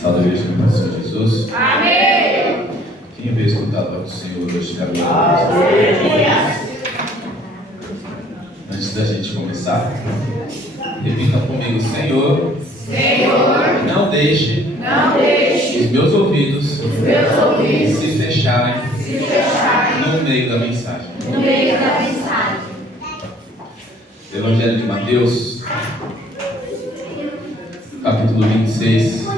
Salve a igreja do Senhor Jesus. Amém. Quem veio escutar a voz do Senhor hoje, caminho? Antes da gente começar, repitam comigo: Senhor, não deixe os meus ouvidos se fecharem no meio da mensagem. Evangelho de Mateus, capítulo 26.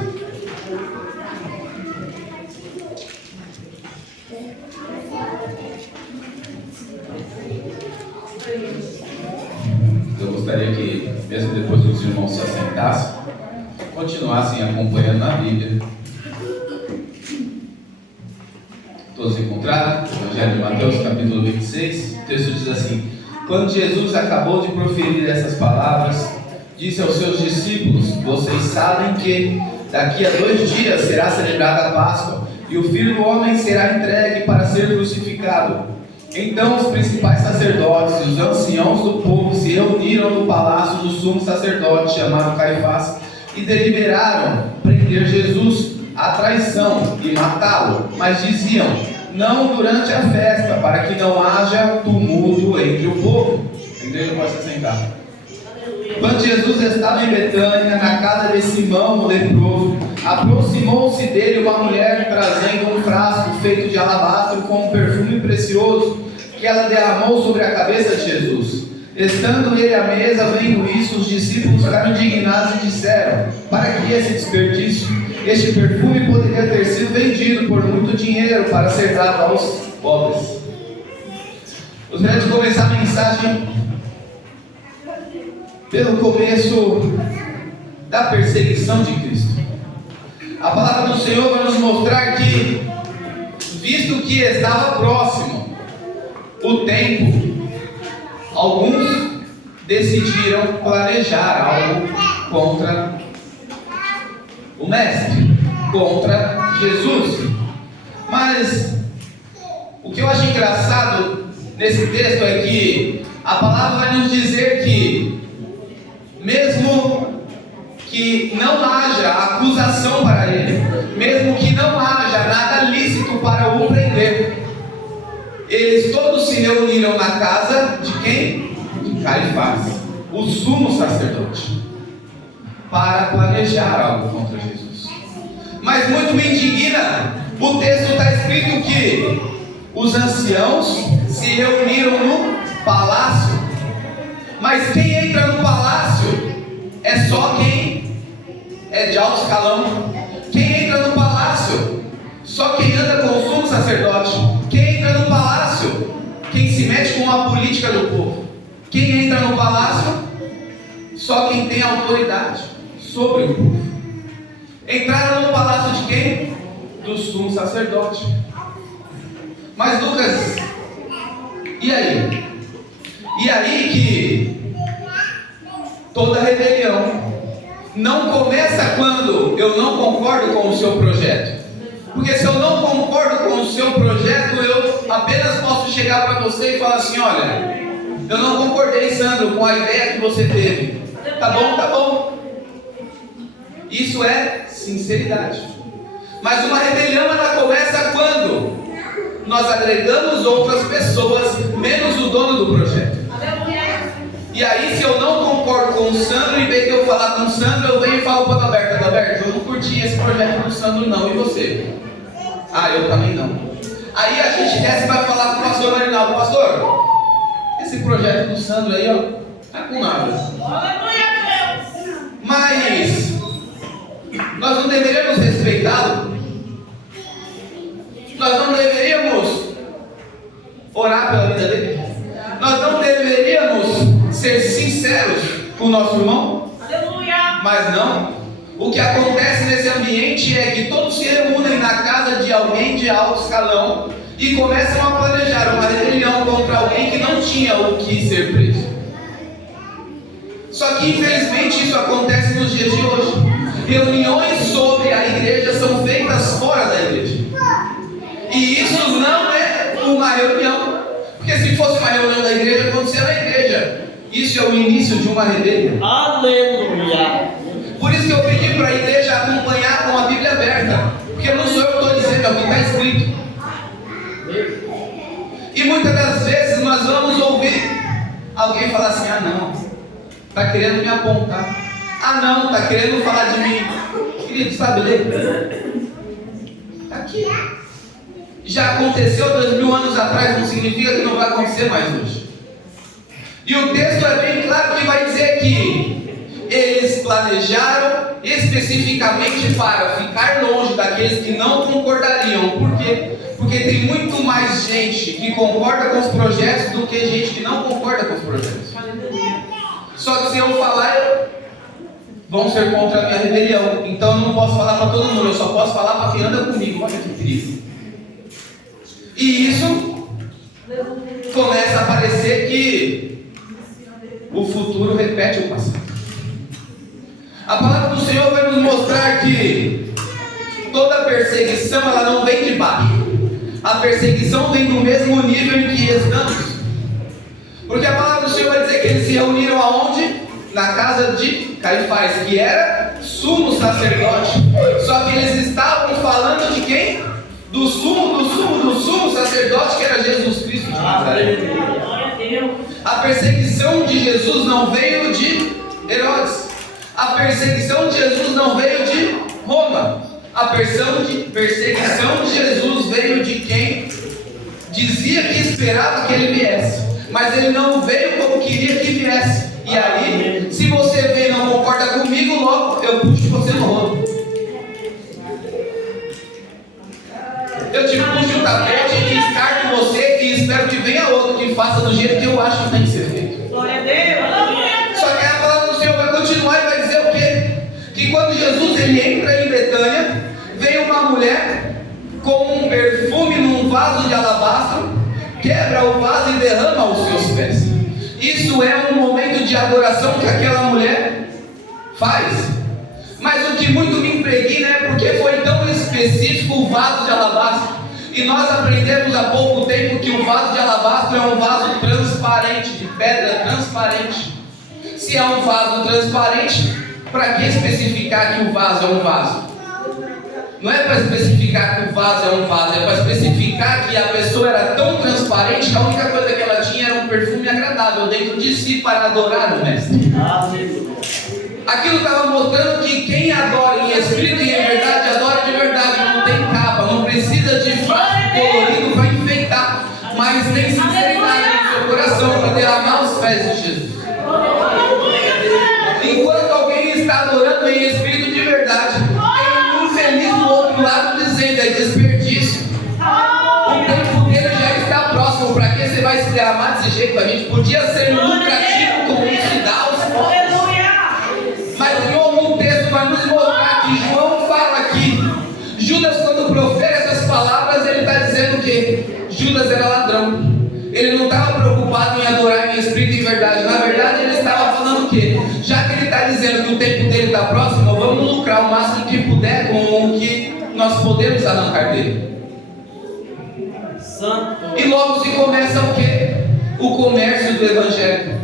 Eu gostaria que, mesmo depois que os irmãos se assentassem, continuassem acompanhando na Bíblia. Todos encontraram? Evangelho de Mateus, capítulo 26. O texto diz assim: Quando Jesus acabou de proferir essas palavras, disse aos seus discípulos: Vocês sabem que daqui a 2 dias será celebrada a Páscoa, e o Filho do Homem será entregue para ser crucificado. Então os principais sacerdotes e os anciãos do povo se reuniram no palácio do sumo sacerdote, chamado Caifás, e deliberaram prender Jesus à traição e matá-lo, mas diziam: não durante a festa, para que não haja tumulto entre o povo. A igreja pode se assentar. Quando Jesus estava em Betânia, na casa de Simão, o leproso, aproximou-se dele uma mulher trazendo um frasco feito de alabastro com um perfume precioso, que ela derramou sobre a cabeça de Jesus. Estando ele à mesa, vendo isso, os discípulos ficaram indignados e disseram: para que esse desperdício? Este perfume poderia ter sido vendido por muito dinheiro para ser dado aos pobres. Gostaria de começar a mensagem pelo começo da perseguição de Cristo. A palavra do Senhor vai nos mostrar que, visto que estava próximo o tempo, alguns decidiram planejar algo contra o Mestre, contra Jesus. Mas o que eu acho engraçado nesse texto é que a palavra vai nos dizer que, mesmo que não haja acusação para ele, mesmo que não haja nada lícito para o prender, eles todos se reuniram na casa de quem? De Caifás, o sumo sacerdote, para planejar algo contra Jesus. Mas muito me indigna, o texto está escrito que os anciãos se reuniram no palácio. Mas quem entra no palácio é só quem é de alto escalão. Quem entra no palácio? Só quem anda com o sumo sacerdote. Quem entra no palácio? Quem se mete com a política do povo. Quem entra no palácio? Só quem tem autoridade sobre o povo. Entraram no palácio de quem? Do sumo sacerdote. Mas Lucas, e aí? E aí que toda rebelião não começa quando eu não concordo com o seu projeto. Porque se eu não concordo com o seu projeto, eu apenas posso chegar para você e falar assim: olha, eu não concordei, Sandro, com a ideia que você teve. Tá bom, tá bom. Isso é sinceridade. Mas uma rebelião, ela começa quando nós agregamos outras pessoas, menos o dono do projeto. E aí, se eu não concordo com o Sandro, em vez de eu falar com o Sandro, eu venho e falo para o Adalberto: Adalberto, eu não curti esse projeto do Sandro não, e você? Ah, eu também não. Aí a gente desce e vai falar com o pastor Marinaldo: pastor, esse projeto do Sandro aí, ó, tá com nada. Mas nós não deveríamos respeitá-lo? Nós não deveríamos orar pela vida dele? Nós não deveríamos ser sinceros com o nosso irmão? Aleluia! Mas não. O que acontece nesse ambiente é que todos se reúnem na casa de alguém de alto escalão e começam a planejar uma rebelião contra alguém que não tinha o que ser preso. Só que infelizmente isso acontece nos dias de hoje. Reuniões sobre a igreja são feitas fora da igreja. E isso não é uma reunião. Porque se fosse uma reunião da igreja, acontecia na igreja. Isso é o início de uma rebelião. Aleluia! Por isso que eu pedi para a igreja acompanhar com a Bíblia aberta, porque não sou eu que estou dizendo, é o que está escrito. E muitas das vezes nós vamos ouvir alguém falar assim: ah não, está querendo me apontar, ah não, está querendo falar de mim. Querido, sabe ler? Está aqui. Já aconteceu 2000 anos atrás, não significa que não vai acontecer mais hoje. E o texto é bem claro que vai dizer que eles planejaram especificamente para ficar longe daqueles que não concordariam. Por quê? Porque tem muito mais gente que concorda com os projetos do que gente que não concorda com os projetos. Só que se eu falar, vão ser contra a minha rebelião. Então eu não posso falar para todo mundo, eu só posso falar para quem anda comigo. Olha que perigo. E isso começa a parecer que o futuro repete o passado. A palavra do Senhor vai nos mostrar que toda perseguição, ela não vem de baixo. A perseguição vem do mesmo nível em que estamos. Porque a palavra do Senhor vai dizer que eles se reuniram aonde? Na casa de Caifás, que era sumo sacerdote. Só que eles estavam falando de quem? Do sumo sacerdote, que era Jesus Cristo de Nazaré. A perseguição de Jesus não veio de Herodes. A perseguição de Jesus não veio de Roma. A perseguição de Jesus veio de quem dizia que esperava que ele viesse, mas ele não veio como queria que viesse. E aí, se você vem e não concorda comigo, logo eu puxo você no rodo. Eu te puxo o tapete, descarto você e espero que venha outro que faça do jeito que eu acho que tem que ser feito. Glória a Deus. Só que a palavra do Senhor vai continuar e vai dizer o quê? Que quando Jesus ele entra em Betânia, veio uma mulher com um perfume num vaso de alabastro, quebra o vaso e derrama aos seus pés. Isso é um momento de adoração que aquela mulher faz. Mas o que muito me impregna é porque foi tão específico o vaso de alabastro. E nós aprendemos há pouco tempo que o vaso de alabastro é um vaso transparente, de pedra transparente. Se é um vaso transparente, para que especificar que o vaso é um vaso? Não é para especificar que o vaso é um vaso, é para especificar que a pessoa era tão transparente que a única coisa que ela tinha era um perfume agradável dentro de si para adorar o Mestre. Aquilo estava mostrando que quem adora em espírito e em verdade, adora de verdade, não tem capa, não precisa de vaso colorido para enfeitar, mas tem sinceridade no seu coração para derramar os pés de Jesus. Enquanto alguém está adorando em espírito de verdade, tem um infeliz do outro lado dizendo: é desperdício. O tempo dele já está próximo. Para que você vai se derramar desse jeito? A gente podia ser lucrativo com isso e dar aos pobres. Mas em algum texto vai nos mostrar que João fala aqui. Judas, quando profere essas palavras, ele está dizendo que Judas era ladrão. Ele não estava preocupado em adorar em espírito e em verdade. Na verdade, ele estava falando o quê? Já que ele está dizendo que o tempo dele está próximo, vamos lucrar o máximo que puder com o que nós podemos arrancar dele. E logo se começa o quê? O comércio do Evangelho.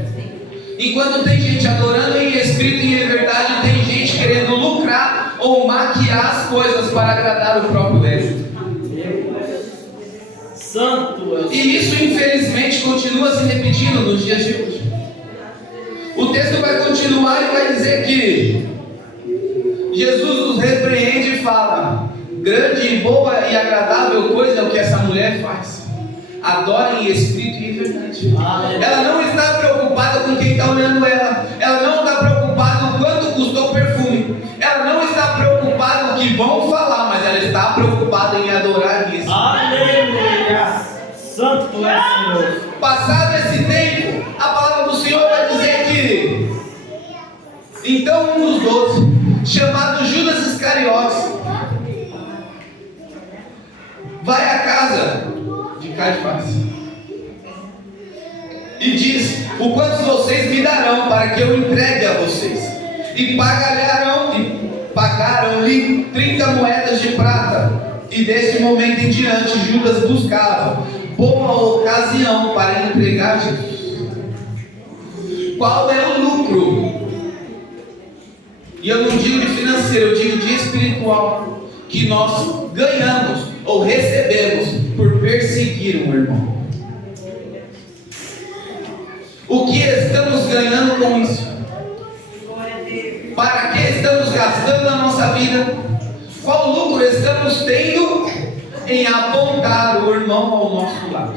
Enquanto tem gente adorando em espírito e em verdade, tem gente querendo lucrar ou maquiar as coisas para agradar o próprio êxito. E isso infelizmente continua se repetindo nos dias de hoje. O texto vai continuar e vai dizer que Jesus nos repreende e fala: grande, boa e agradável coisa é o que essa mulher faz. Adora em espírito e em verdade. Ela não está preocupada com quem está olhando ela. Ela não está preocupada com quanto custou o perfume. Ela não está preocupada com o que vão falar, mas ela está preocupada em adorar isso. Aleluia! Santo é o Senhor. Passado esse tempo, a palavra do Senhor vai dizer que então um dos 12, chamado Judas Iscariotes, vai à casa de Caifás e diz: o quanto vocês me darão para que eu entregue a vocês? E pagaram-lhe 30 moedas de prata. E deste momento em diante, Judas buscava boa ocasião para entregar Jesus. Qual é o lucro e eu não digo de financeiro, eu digo de espiritual, que nós ganhamos ou recebemos por perseguir um irmão. O que estamos ganhando com isso? Para que estamos gastando a nossa vida? Qual lucro estamos tendo em apontar o irmão ao nosso lado?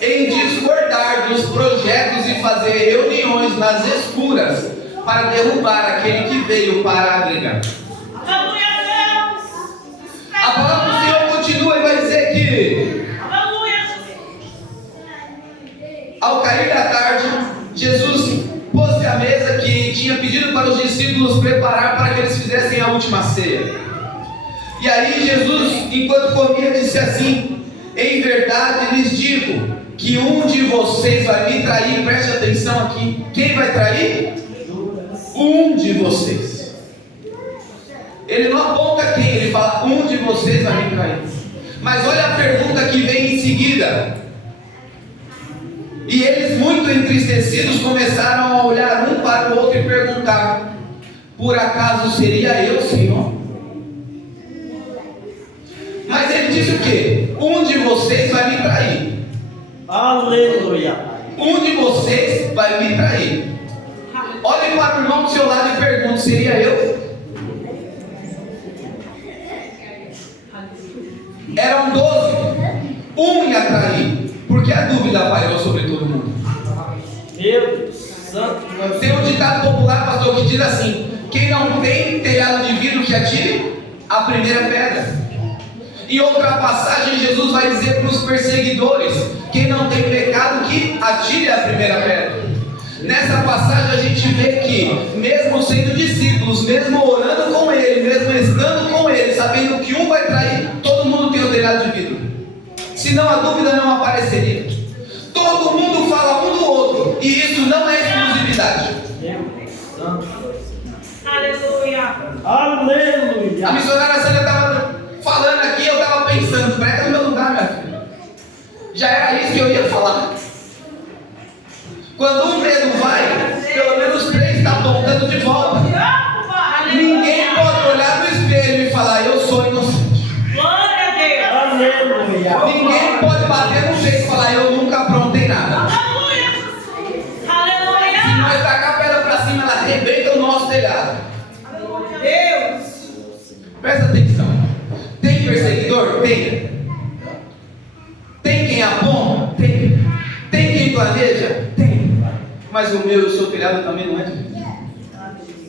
Em discordar dos projetos e fazer reuniões nas escuras para derrubar aquele que veio para agregar. A palavra do Senhor continua e vai dizer que ao cair da tarde, Jesus pôs-se à mesa que tinha pedido para os discípulos preparar para que eles fizessem a última ceia. E aí Jesus, enquanto comia, disse assim: em verdade lhes digo que um de vocês vai me trair. Preste atenção aqui. Quem vai trair? Um de vocês. Ele não aponta quem, ele fala: um de vocês vai me trair. Mas olha a pergunta que vem em seguida. E eles, muito entristecidos, começaram a olhar um para o outro e perguntar: por acaso seria eu, Senhor? Mas ele disse o quê? Um de vocês vai me trair. Aleluia. Um de vocês vai me trair. Olhe para o irmão do seu lado e pergunte: seria eu? Eram 12. Um ia trair. Porque a dúvida pairou sobre todo mundo. Meu Deus santo. Tem um ditado popular, pastor, que diz assim: quem não tem telhado de vidro, que atire a primeira pedra. Em outra passagem, Jesus vai dizer para os perseguidores: quem não tem pecado, que atire a primeira pedra. Nessa passagem a gente vê que, mesmo sendo discípulos, mesmo orando com ele, mesmo estando com ele, sabendo que um vai trair, todo mundo tem o telhado de vidro. Senão a dúvida não apareceria. Todo mundo fala um do outro, e isso não é exclusividade. Aleluia. Aleluia. A missionária Sânia estava falando aqui, eu estava pensando: prega no meu lugar, minha filha. Já era isso que eu ia falar. Quando um dedo vai, pelo menos 3 está apontando de volta. Ninguém pode olhar no espelho e falar: eu sou inocente. Glória a Deus. Aleluia. Ninguém pode bater no peito e falar: eu nunca aprontei nada. Aleluia. Se Aleluia. nós tacar a pedra para cima, ela arrebenta o nosso telhado. Deus. Presta atenção. Tem perseguidor? Tem. Tem quem aponta? Tem. Tem quem planeja? Tem. Mas o meu e o seu telhado também não é de vidro.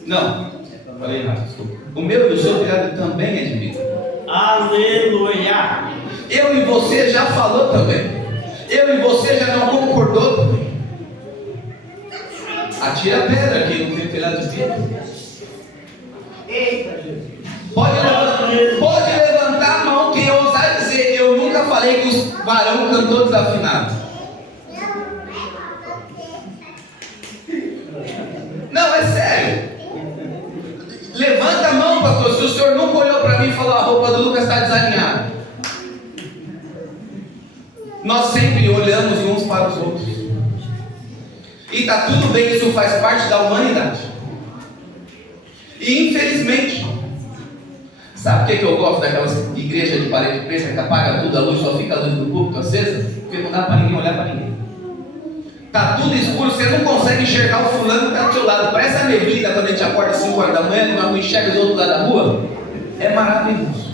Não, falei errado, desculpa. O meu e o seu telhado também é de vidro. Aleluia. Eu e você já falou também. Eu e você já não concordou também. Atira a pedra, quem não tem telhado de vidro. Eita, Jesus. Pode levantar a mão quem ousar dizer: eu nunca falei que os varão cantou desafinado. Não, é sério. Levanta a mão, pastor, se o senhor nunca olhou para mim e falou: a roupa do Lucas está desalinhada. Nós sempre olhamos uns para os outros. E está tudo bem, isso faz parte da humanidade. E infelizmente, sabe o que eu gosto daquelas igrejas de parede preta que apaga tudo, a luz só fica a luz do púlpito acesa? Porque não dá para ninguém olhar para ninguém. Está tudo escuro, você não consegue enxergar o fulano que está do seu lado. Parece a neblina quando a gente acorda às 5 horas da manhã, quando não enxerga do outro lado da rua. É maravilhoso.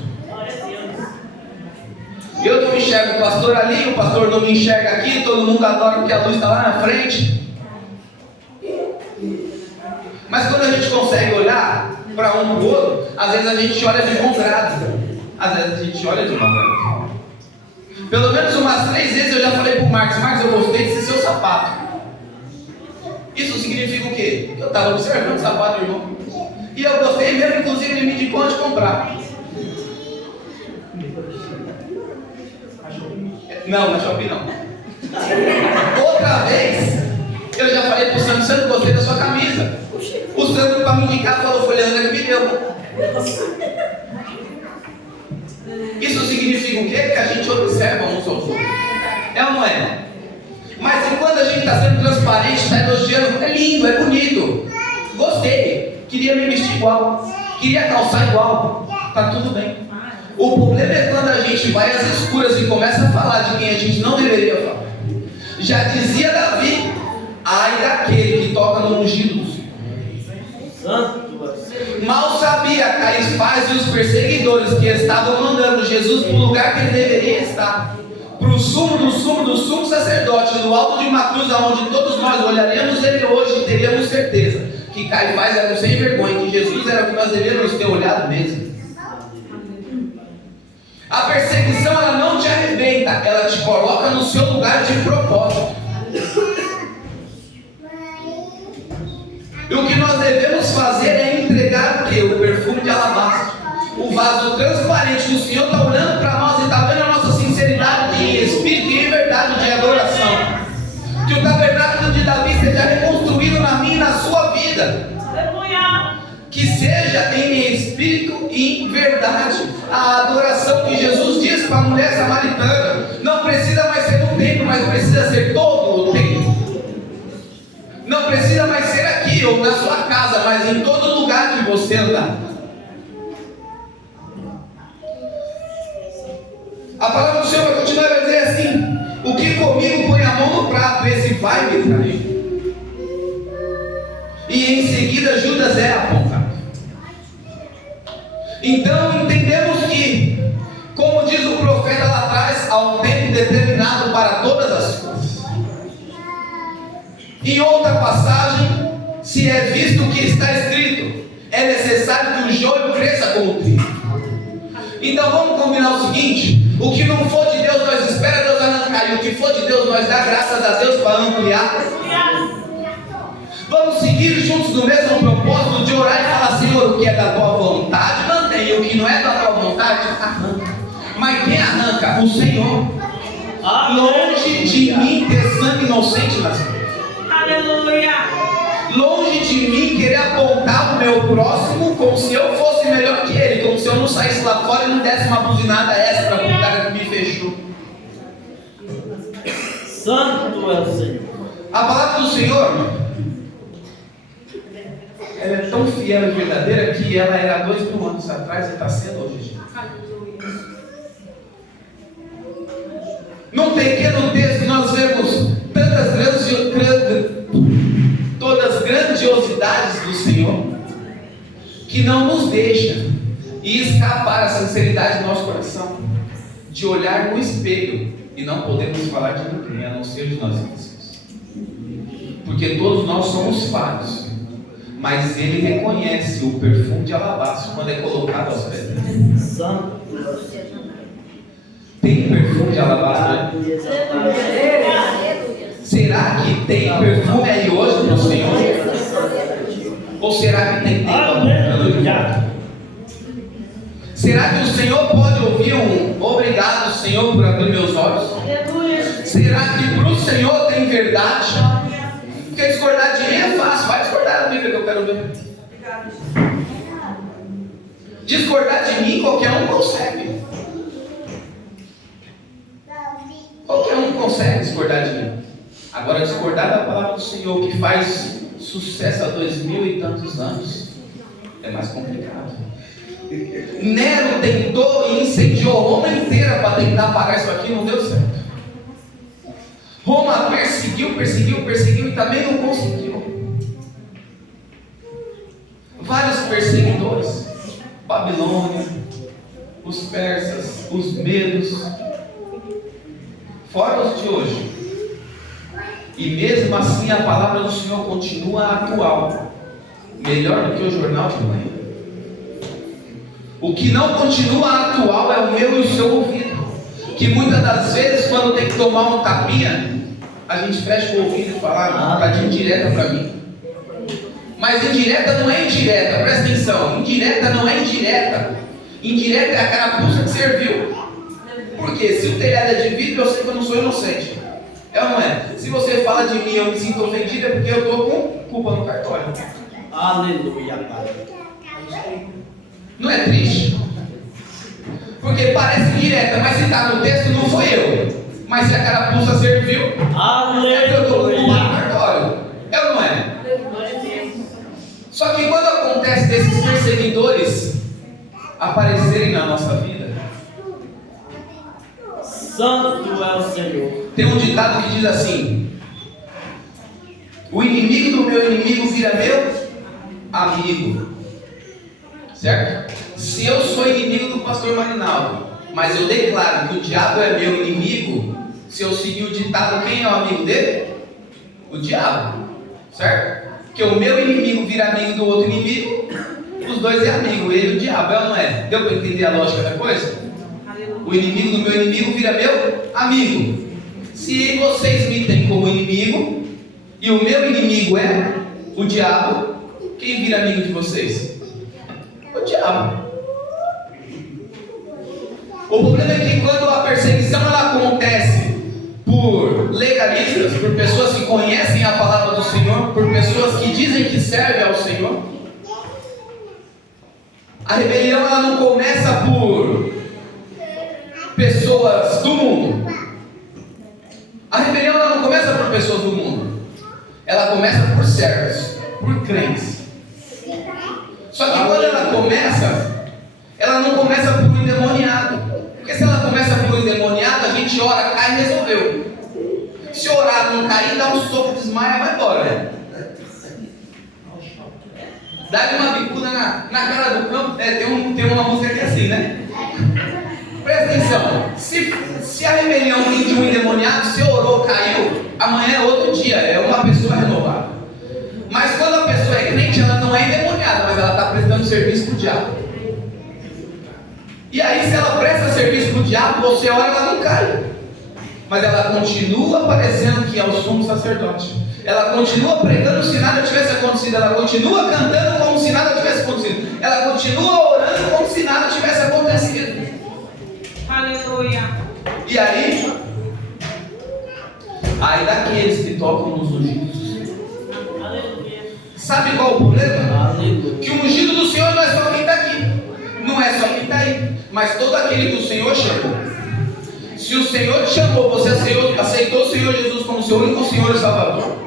Eu não enxergo o pastor ali, o pastor não me enxerga aqui, todo mundo adora porque a luz está lá na frente. Mas quando a gente consegue olhar para um para o outro, às vezes a gente olha de mão grada. Às vezes a gente olha de mão grada. Pelo menos umas 3 vezes eu já falei para o Marcos: Marcos, eu gostei desse seu sapato. Isso significa o quê? Eu estava observando o sapato do irmão. E eu gostei mesmo, inclusive ele me indicou onde comprar. Não, na Shopee não. Outra vez, eu já falei para o Sandro: Sandro, gostei da sua camisa. O Sandro, para me indicar, falou: foi Leandra que me deu. Isso significa o quê? Que a gente observa uns aos outros. É ou não é? Mas enquanto a gente está sendo transparente, está elogiando, é lindo, é bonito. Gostei. queria me vestir igual, queria calçar igual, tá tudo bem. O problema é quando a gente vai às escuras e começa a falar de quem a gente não deveria falar. Já dizia Davi: ai daquele que toca no ungido do Senhor. Mal sabia Caifás e os perseguidores que estavam mandando Jesus para o lugar que ele deveria estar, para o sumo do sumo sacerdote, no alto de uma cruz, onde todos nós olharemos ele hoje e teríamos certeza que Caifás era um sem vergonha, que Jesus era o que nós deveríamos ter olhado mesmo. A perseguição, ela não te arrebenta, ela te coloca no seu lugar de propósito. E o que nós devemos fazer é entregar o quê? O perfume de alabastro, o vaso transparente que o Senhor está olhando para nós e está vendo a nossa sinceridade em espírito e em verdade de adoração. Que o tabernáculo de Davi seja reconstruído na minha e na sua vida. Aleluia. Que seja em espírito e em verdade. A adoração que Jesus disse para a mulher samaritana não precisa mais ser no templo, mas precisa ser todo o templo. Não precisa mais ser aqui ou na sua casa, mas em todo lugar que você andar. A palavra do Senhor vai continuar a dizer assim: o que comigo põe a mão no prato, esse vai me trair. E em seguida Judas é apontado. Então entendemos que, como diz o profeta lá atrás, há um tempo determinado para todas as coisas. Em outra passagem, se é visto o que está escrito, é necessário que o joio cresça com o trigo. Então vamos combinar o seguinte: o que não for de Deus nós espera Deus arrancar, e o que for de Deus nós dá graças a Deus para ampliar. Vamos seguir juntos no mesmo propósito de orar e falar: Senhor, o que é da tua vontade mantém, e o que não é da tua vontade arranca. Mas quem arranca? O Senhor. Longe de mim ter sangue inocente nas mãos. Aleluia. Longe de mim querer apontar o meu próximo como se eu fosse melhor que ele, como se eu não saísse lá fora e não desse uma buzinada extra para o cara que me fechou. Santo é o Senhor. A palavra do Senhor, ela é tão fiel e verdadeira que ela era 2000 anos atrás e está sendo hoje. Num pequeno texto nós vemos todas as grandiosidades do Senhor, que não nos deixa escapar a sinceridade do nosso coração, de olhar no espelho e não podemos falar de ninguém, a não ser de nós mesmos, porque todos nós somos falhos, mas Ele reconhece o perfume de alabastro quando é colocado aos pés dele. Tem perfume de alabastro? Será que tem perfume aí hoje no Senhor? Ou será que tem tempo? Será que o Senhor pode ouvir um obrigado, Senhor, por abrir meus olhos? Será que para o Senhor tem verdade? Porque discordar de mim é fácil. Vai discordar da Bíblia que eu quero ver. Discordar de mim qualquer um consegue. Qualquer um consegue discordar de mim. Agora, discordar da palavra do Senhor, que faz sucesso há 2000 e tantos anos, é mais complicado. Nero tentou e incendiou Roma inteira para tentar apagar isso aqui, não deu certo. Roma perseguiu e também não conseguiu. Vários perseguidores: Babilônia, os persas, os medos, fora os de hoje. E mesmo assim a palavra do Senhor continua atual, melhor do que o jornal de manhã. O que não continua atual é o meu e o seu ouvido, que muitas das vezes, quando tem que tomar um tapinha, a gente fecha o ouvido e fala: está de indireta para mim. Mas indireta não é indireta, presta atenção. Indireta não é indireta. Indireta é a carapuça que serviu. Porque se o telhado é de vidro, eu sei que eu não sou inocente. É ou não é? Se você fala de mim e eu me sinto ofendido, é porque eu estou com culpa no cartório. Aleluia, Pai. Não é triste? Porque parece direta, mas se está no texto, não foi eu. Mas se a carapuça serviu, é porque eu estou com culpa no cartório. É ou não é? Só que quando acontece aparecerem na nossa vida. Santo é o Senhor. Tem um ditado que diz assim: o inimigo do meu inimigo vira meu amigo. Certo? Se eu sou inimigo do pastor Marinaldo, mas eu declaro que o diabo é meu inimigo, se eu seguir o ditado, quem é o amigo dele? O diabo. Certo? Porque o meu inimigo vira amigo do outro inimigo, os dois é amigo, ele e o diabo, é ou não é? Deu para entender a lógica da coisa? O inimigo do meu inimigo vira meu amigo. Se vocês me têm como inimigo e o meu inimigo é o diabo, quem vira amigo de vocês? O diabo. O problema é que quando a perseguição ela acontece por legalistas, por pessoas que conhecem a palavra do Senhor, por pessoas que dizem que servem ao Senhor, a rebelião ela não começa por pessoas do mundo. A rebelião ela não começa por pessoas do mundo. Ela começa por servos, por crentes. Só que quando ela não começa por um endemoniado. Porque se ela começa por um endemoniado, a gente ora, cai e resolveu. Se orar não cair, dá um soco, desmaia e vai embora. Dá-lhe uma bicuda na cara do campo. Tem uma música que é assim, né? Presta atenção. Se a rebelião vem de um endemoniado, se orou, caiu, amanhã é outro dia, é uma pessoa renovada. Mas quando a pessoa é crente, ela não é endemoniada, mas ela está prestando serviço para o diabo. E aí, se ela presta serviço para o diabo, você ora, ela não cai. Mas ela continua parecendo que é o sumo sacerdote. Ela continua pregando se nada tivesse acontecido. Ela continua cantando como se nada tivesse acontecido. Ela continua orando como se nada tivesse acontecido. Aleluia. E aí daqueles que tocam nos ungidos. Sabe qual o problema? Que o ungido do Senhor não é só quem está aqui. Não é só quem está aí. Mas todo aquele que o Senhor chamou. Se o Senhor te chamou, você aceitou o Senhor Jesus como seu único Senhor e Salvador,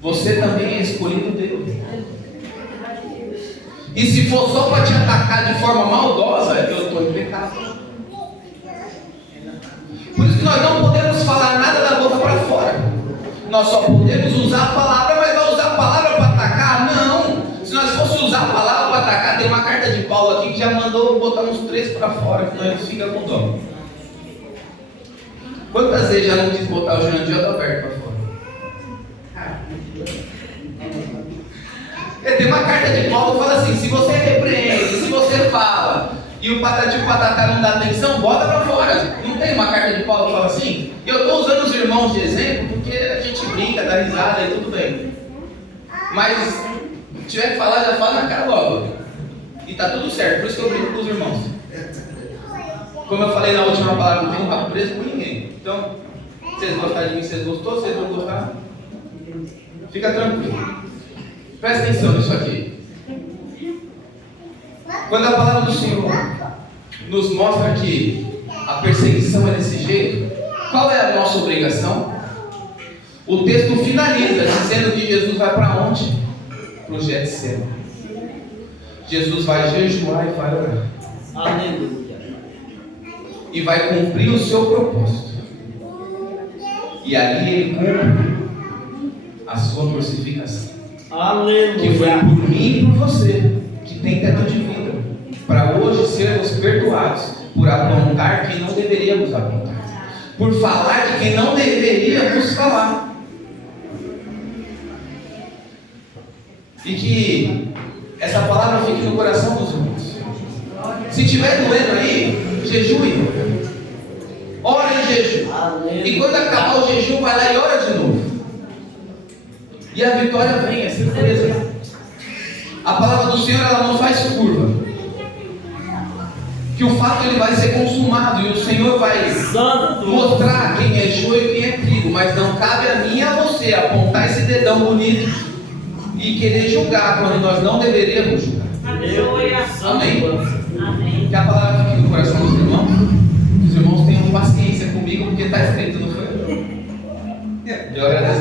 você também é escolhido dele. E se for só para te atacar de forma maldosa, eu estou em pecado. Por isso que nós não podemos falar nada da boca para fora. Nós só podemos usar a palavra, mas vai usar a palavra para atacar? Não. Se nós fosse usar a palavra para atacar, tem uma carta de Paulo aqui que já mandou botar uns 3 para fora, que nós fica com dó. Quantas vezes já não quis botar o Jurandir aberto para fora? Tem uma carta de Paulo que fala assim: se você repreende, se você fala e o patati patatá não dá atenção, bota para fora. Não tem uma carta de Paulo que fala assim? E eu estou usando os irmãos de exemplo porque a gente brinca, dá risada e tudo bem. Mas se tiver que falar, já fala na cara logo. E tá tudo certo, por isso que eu brinco com os irmãos. Como eu falei na última palavra, não tenho papo preso com ninguém. Então, se vocês gostarem de mim, vocês gostou, se vocês não gostar, fica tranquilo. Presta atenção nisso aqui. Quando a palavra do Senhor nos mostra que a perseguição é desse jeito, qual é a nossa obrigação? O texto finaliza dizendo que Jesus vai para onde? Para o Getsemane. Jesus vai jejuar e vai orar. Aleluia. E vai cumprir o seu propósito. E ali ele cumpre a sua crucificação. Aleluia. Que foi por mim e por você, que tem teto de vida, para hoje sermos perdoados por apontar quem não deveríamos apontar, por falar de quem não deveríamos falar. E que essa palavra fique no coração dos irmãos. Se estiver doendo aí, jejue. Ora em jejum. E quando acabar o jejum, vai lá e ora de novo. E a vitória vem, é surpresa. A palavra do Senhor ela não faz curva. Que o fato ele vai ser consumado e o Senhor vai mostrar quem é joio e quem é trigo. Mas não cabe a mim e a você apontar esse dedão bonito e querer julgar quando nós não deveríamos julgar. Amém? Amém. Que a palavra fique no coração dos irmãos. Os irmãos tenham paciência comigo porque está escrito, não foi? Eu agradeço.